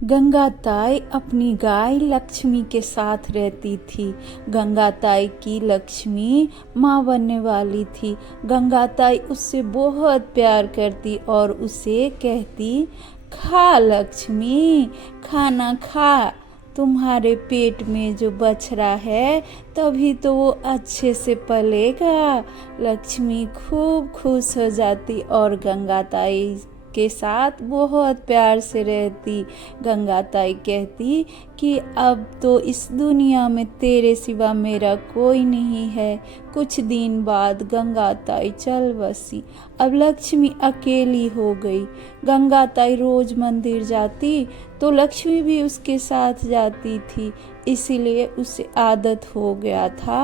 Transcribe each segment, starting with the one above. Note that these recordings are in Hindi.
गंगाताई अपनी गाय लक्ष्मी के साथ रहती थी। गंगाताई की लक्ष्मी माँ बनने वाली थी। गंगाताई उससे बहुत प्यार करती और उसे कहती, खा लक्ष्मी, खाना खा, तुम्हारे पेट में जो बछड़ा है तभी तो वो अच्छे से पलेगा। लक्ष्मी खूब खुश हो जाती और गंगाताई के साथ बहुत प्यार से रहती। गंगाताई कहती कि अब तो इस दुनिया में तेरे सिवा मेरा कोई नहीं है। कुछ दिन बाद गंगाताई चल बसी। अब लक्ष्मी अकेली हो गई। गंगाताई रोज मंदिर जाती तो लक्ष्मी भी उसके साथ जाती थी, इसीलिए उसे आदत हो गया था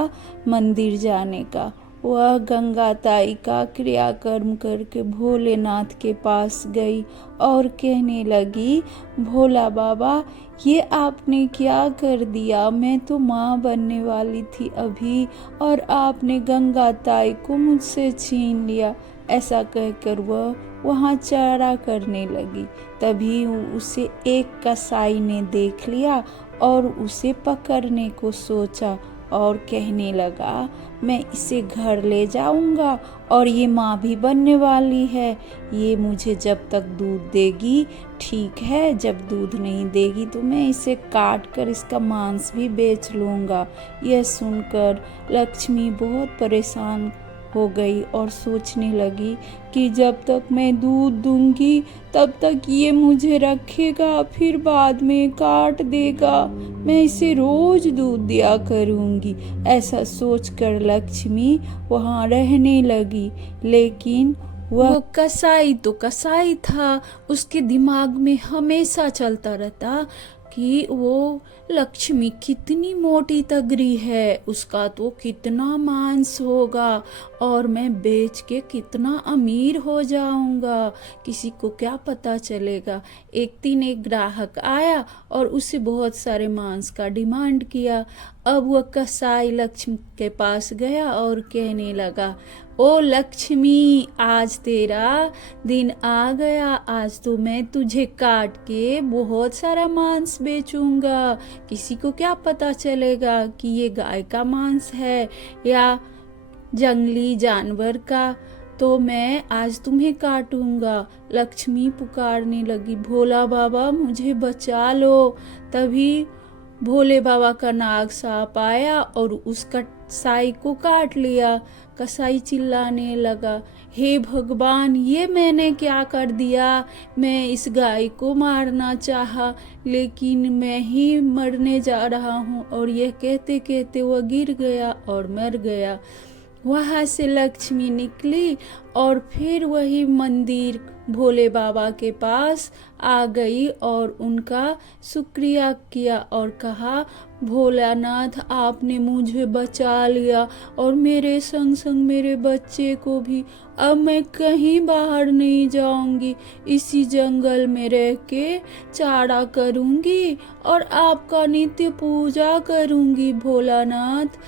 मंदिर जाने का। वह गंगाताई का क्रियाकर्म करके भोलेनाथ के पास गई और कहने लगी, भोला बाबा, ये आपने क्या कर दिया? मैं तो माँ बनने वाली थी अभी और आपने गंगाताई को मुझसे छीन लिया। ऐसा कहकर वह वहाँ चारा करने लगी। तभी उसे एक कसाई ने देख लिया और उसे पकड़ने को सोचा और कहने लगा, मैं इसे घर ले जाऊंगा और ये माँ भी बनने वाली है। ये मुझे जब तक दूध देगी ठीक है, जब दूध नहीं देगी तो मैं इसे काट कर इसका मांस भी बेच लूँगा। यह सुनकर लक्ष्मी बहुत परेशान हो गई और सोचने लगी कि जब तक मैं दूध दूंगी तब तक ये मुझे रखेगा, फिर बाद में काट देगा। मैं इसे रोज दूध दिया करूंगी। ऐसा सोचकर लक्ष्मी वहाँ रहने लगी। लेकिन वह कसाई तो कसाई था। उसके दिमाग में हमेशा चलता रहता कि वो लक्ष्मी कितनी मोटी तगड़ी है, उसका तो कितना मांस होगा और मैं बेच के कितना अमीर हो जाऊंगा, किसी को क्या पता चलेगा। एक दिन एक ग्राहक आया और उसे बहुत सारे मांस का डिमांड किया। अब वह कसाई लक्ष्मी के पास गया और कहने लगा, ओ लक्ष्मी, आज तेरा दिन आ गया। आज तो मैं तुझे काट के बहुत सारा मांस बेचूंगा। किसी को क्या पता चलेगा कि ये गाय का मांस है या जंगली जानवर का। तो मैं आज तुम्हें काटूंगा। लक्ष्मी पुकारने लगी, भोला बाबा मुझे बचा लो। तभी भोले बाबा का नाग सांप आया और उस कसाई को काट लिया। कसाई चिल्लाने लगा, हे भगवान, ये मैंने क्या कर दिया? मैं इस गाय को मारना चाहा लेकिन मैं ही मरने जा रहा हूँ। और यह कहते कहते वह गिर गया और मर गया। वहाँ से लक्ष्मी निकली और फिर वही मंदिर भोले बाबा के पास आ गई और उनका शुक्रिया किया और कहा, भोलानाथ, आपने मुझे बचा लिया और मेरे संग संग मेरे बच्चे को भी। अब मैं कहीं बाहर नहीं जाऊंगी, इसी जंगल में रह के चारा करूंगी और आपका नित्य पूजा करूंगी भोलानाथ।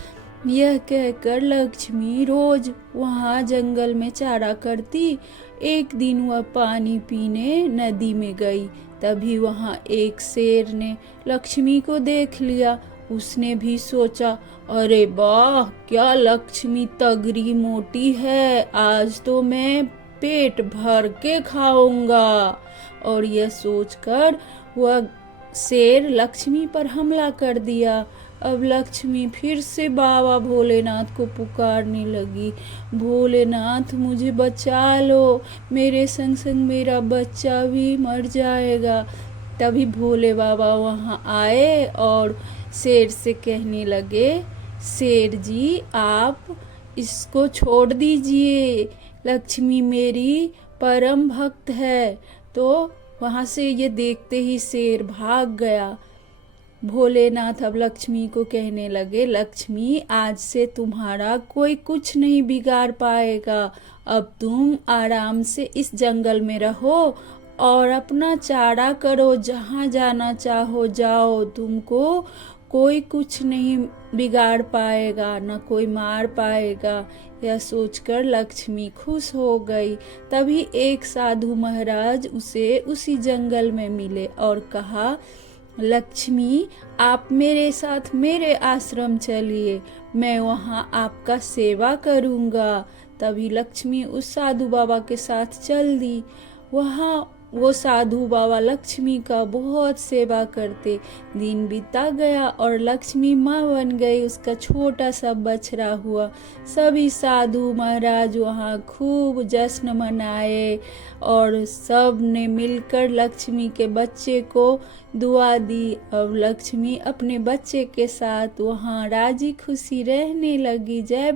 यह कहकर लक्ष्मी रोज वहाँ जंगल में चारा करती। एक दिन वह पानी पीने नदी में गई। तभी वहाँ एक शेर ने लक्ष्मी को देख लिया। उसने भी सोचा, अरे वाह, क्या लक्ष्मी तगड़ी मोटी है, आज तो मैं पेट भर के खाऊंगा। और यह सोचकर वह शेर लक्ष्मी पर हमला कर दिया। अब लक्ष्मी फिर से बाबा भोलेनाथ को पुकारने लगी, भोलेनाथ मुझे बचा लो, मेरे संग संग मेरा बच्चा भी मर जाएगा। तभी भोले बाबा वहाँ आए और शेर से कहने लगे, शेर जी, आप इसको छोड़ दीजिए, लक्ष्मी मेरी परम भक्त है। तो वहाँ से ये देखते ही शेर भाग गया। भोलेनाथ अब लक्ष्मी को कहने लगे, लक्ष्मी, आज से तुम्हारा कोई कुछ नहीं बिगाड़ पाएगा। अब तुम आराम से इस जंगल में रहो और अपना चारा करो, जहाँ जाना चाहो जाओ, तुमको कोई कुछ नहीं बिगाड़ पाएगा, न कोई मार पाएगा। यह सोचकर लक्ष्मी खुश हो गई। तभी एक साधु महाराज उसे उसी जंगल में मिले और कहा, लक्ष्मी, आप मेरे साथ मेरे आश्रम चलिए, मैं वहाँ आपका सेवा करूँगा। तभी लक्ष्मी उस साधु बाबा के साथ चल दी। वहाँ वो साधु बाबा लक्ष्मी का बहुत सेवा करते। दिन बीता गया और लक्ष्मी माँ बन गई, उसका छोटा सा बछड़ा हुआ। सभी साधु महाराज वहाँ खूब जश्न मनाए और सब ने मिलकर लक्ष्मी के बच्चे को दुआ दी। अब लक्ष्मी अपने बच्चे के साथ वहाँ राजी खुशी रहने लगी। जय